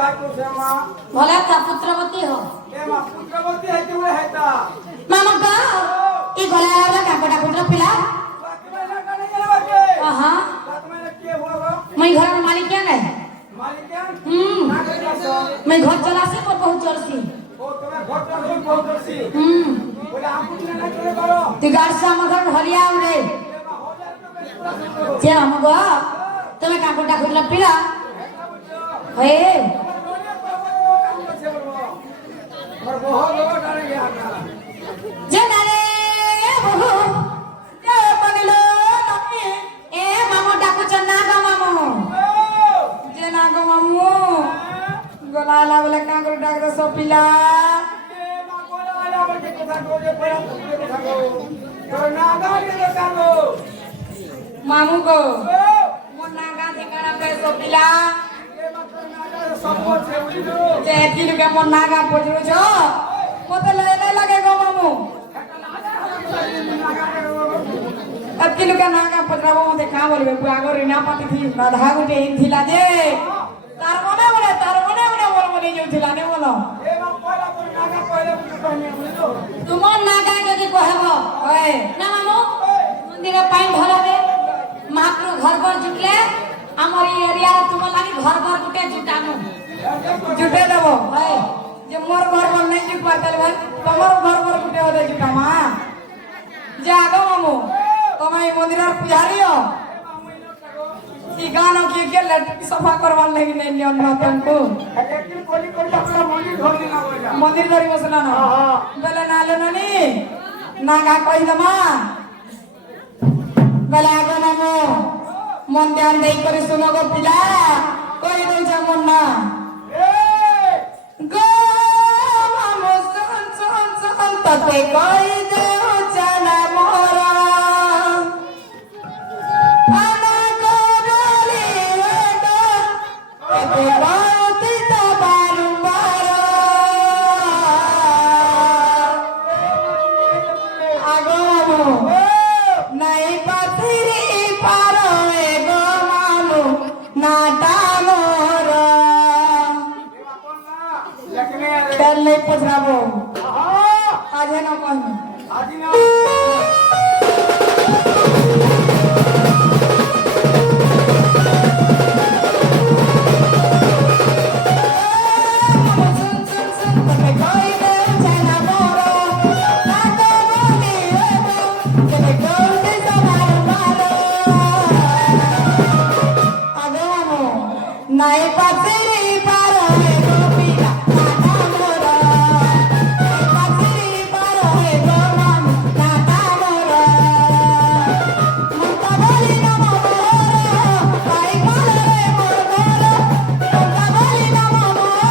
भले का पुत्रवती हो मामा का ई गला वाला काकोटा पुत्र पिला हां मैं घर में मालिक क्या है मैं घर चला से पर बहुत चलसी तिगार से हम घर हलिया रे जे हम गो तमे काकोटा खुला पिला हे जे नारे बहु जे बनिलो नमी ए मामो डाकू चन्ना गा मामो जे ना गा मामो गलाला वाला कांगरो डाक द सो पिला मामू को मो नागा ठिकाना पे सो पिला जे तिलु के मो नागा पजरो छ मते ले लगे गो मामू अतिलु के नागा पजराबो मते का बोलबे आगो रिना पाती थी राधा गुटे इन थिला जे तार मने बोल बोले जो थिला ने बोलो तुम नागा जदी कहबो ओए ना मामू मंदिर पाइन धरबे महाप्रभु घर घर जुटले हमर एरिया तुम लागी घर घर गुटे जुटामु जुटे देबो ओए जे मोर घर घर नहीं जुट पातल भाई तमर घर घर गुटे होदे जुटामा जागो मामू तमई मंदिर पुजारी हो ई गानो के लटकी सफा करवान लगी नहीं नियम ना तुमको मंदिर धरी बसना ना बेले नाले ननी नागा कहि दमा बेले आगो मामू मन ध्यान दे करे सुनो गो पिला कहि दो जा मन ना गो मामू सुन तते कहि दे चला मोरा आना को बोली दो तते बाती तो बारंबार आगो मामू नहीं पथरी पारो एगो मामू नाटा मोरा चल नहीं पछराबो आज है ना कौन नहीं पथरी पारो एगो पीला नाटा मोरा पथरी पारो एगो मामू नाटा मोरा मुंता बोली ना मोरा भाई मारे मोर मोरा मुंता बोली ना मोरा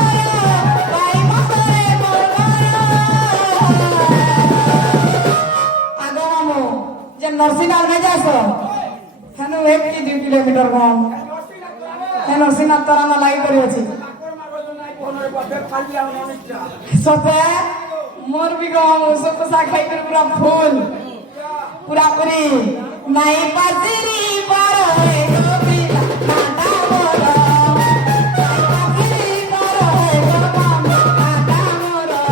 भाई मारे मोर मोरा आगो मामू जे नरसिंहनाथ में जासो हनु 1 की 2 किलोमीटर गांव एनो सिना तराना लाई करी अछि सते मोर भी गांव सब सा खाई कर पूरा फूल पूरा पूरी नहीं पथरी पारो एगो पीला नाटा मोरा पथरी पारो एगो मामू नाटा मोरा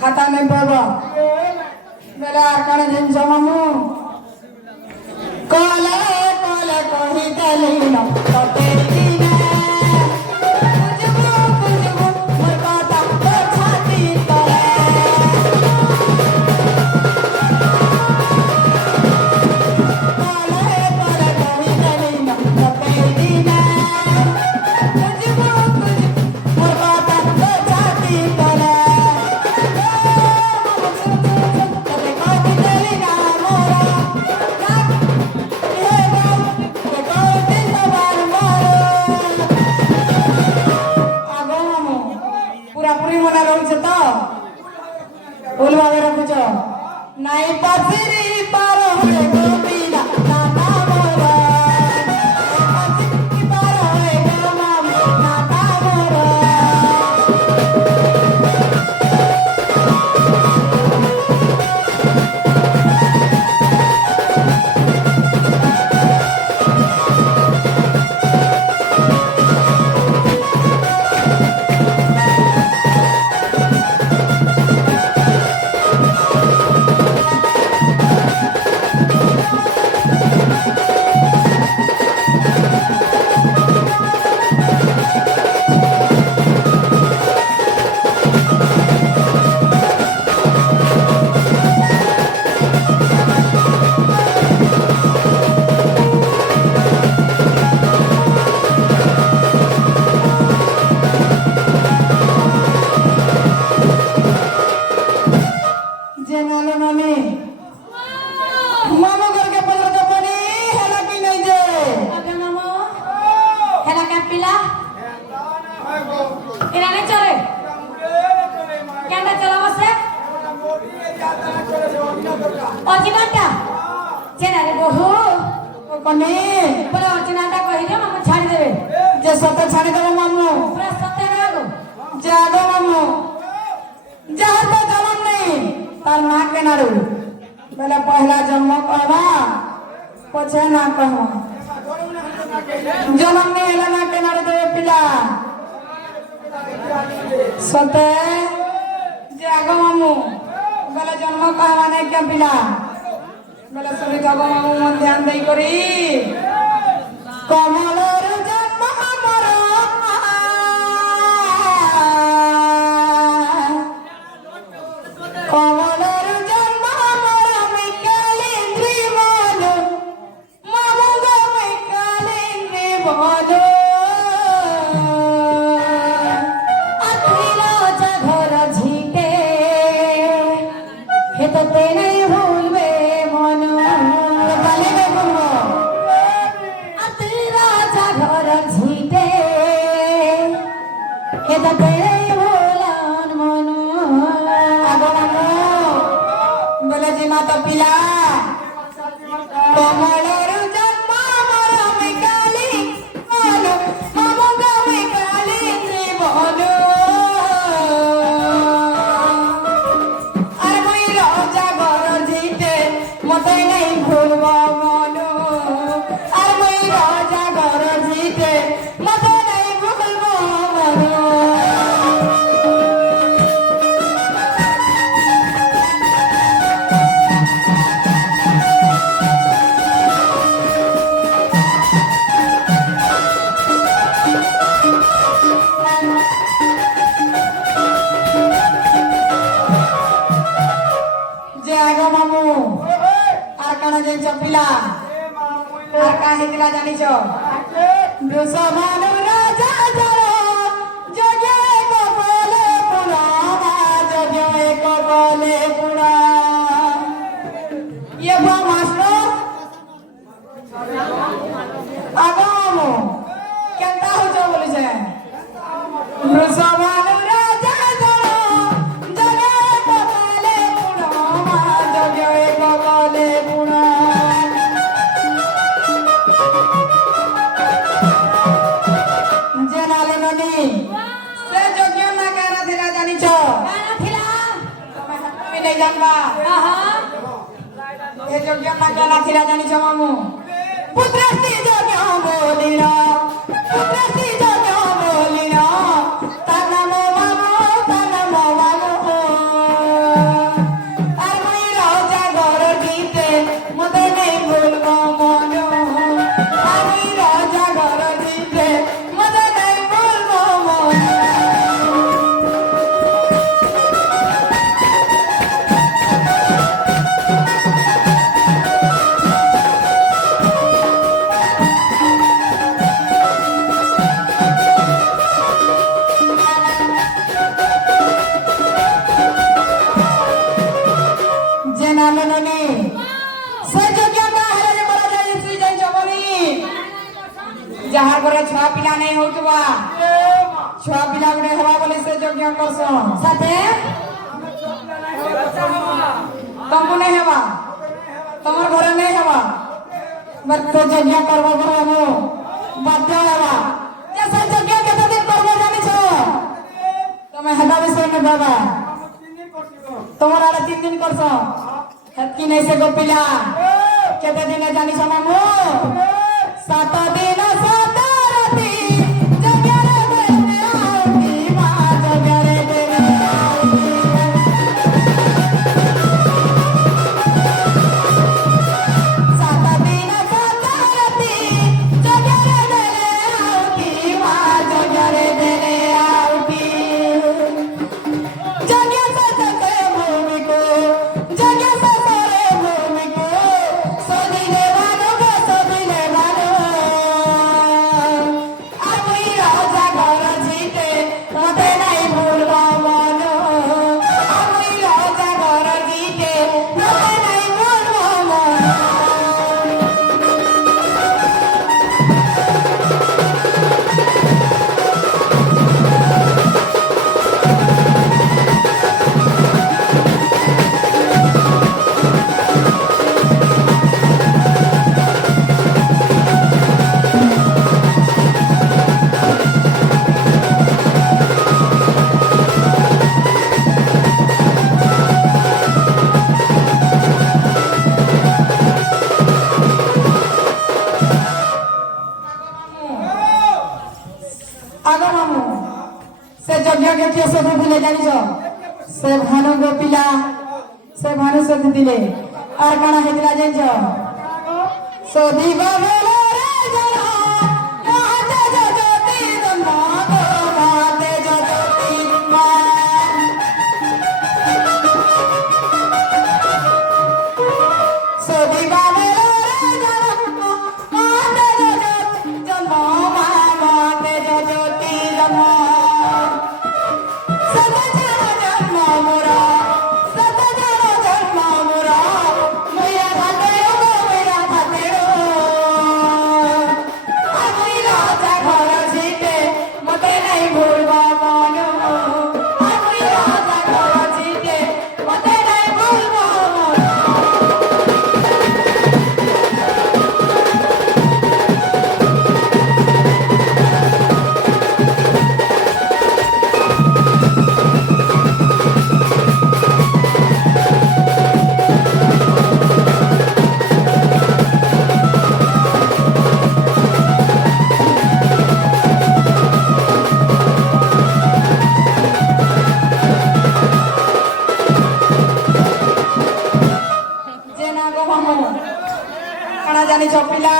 खाता नहीं पाबा मेरा कण दिन जमामु कोले कोले कोही दलीनो तो तेरी ने कुछ वो मोर बाता तो छाती तो ରହୁଛ ତ ଭୁଲ ଭାବେ ରଖୁଛ ନାଇଁ ପାଚିରି ପାର ହୁଏ ଗୋପିନା ନାନା ମୋର ପାଚିରି ପାର ହୁଏ ଗୋମାମି ନାନା ମୋର बोले पहला जन्म कहवा पछे ना कहवा जन्म में हेला ना के नारे देवे पिला सते जाग मामू बोले जन्म कहवा नहीं क्या पिला बोले सुनी जाग मामू मन ध्यान दे करी कमलर जन्म हमर कमलर छुआ पिला गुटे हवा बोले से यज्ञ करसन साथे तुमको नहीं हवा तुम्हार घर नहीं हवा बस तो यज्ञ करबो करबो बाध्य हवा जैसे यज्ञ केते दिन करबो जानि छो तुम हदा विषय में बाबा तुम्हारा 3 दिन करसो हेतकी नहीं से गो पिला केते दिन जानि छो मामू 7 दिन 7 राती यज्ञ रे देने आउती मां यज्ञ रे देने से यज्ञ के किए सब दिले जानि छ से भानु गो पिला से भानु सब दिले आर काना हेतला जानि छ सोदी बाबेले रे जना नाते जजती दम्मा गो नाते जजती दम्मा सोदी बाबेले रे जना नाते जजती दम्मा नाते जजती दम्मा जानी छ पिला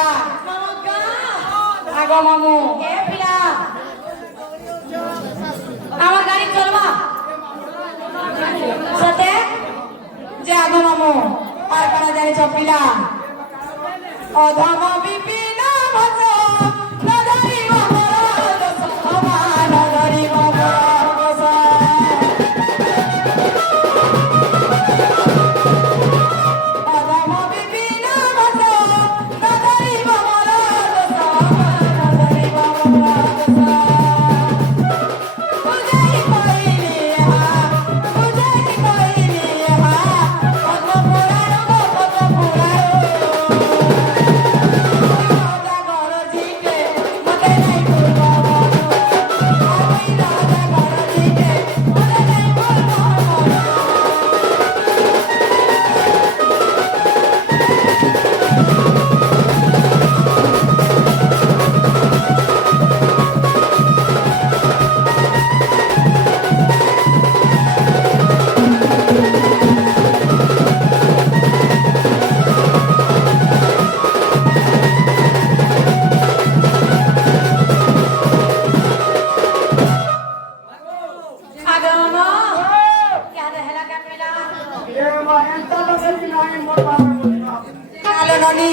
आगो मामू ए पिला আমার গাড়ি চলবা সাথে जे आगो मामू आर काना जानी छ पिला अधम विपिन भज नगरी बाबर सभा नगरी बाबर अधम विपिन भज नगरी बाबर सभा नगरी बाबर बुझाई पाइले हा बुझाई पाइले हा पद्म पुराण पद्म पुराण राजा घर जीते मते नहीं भूलबा आई राजा घर जीते मते नहीं भूलबा আগমন क्या रहला का पिला आलो ननी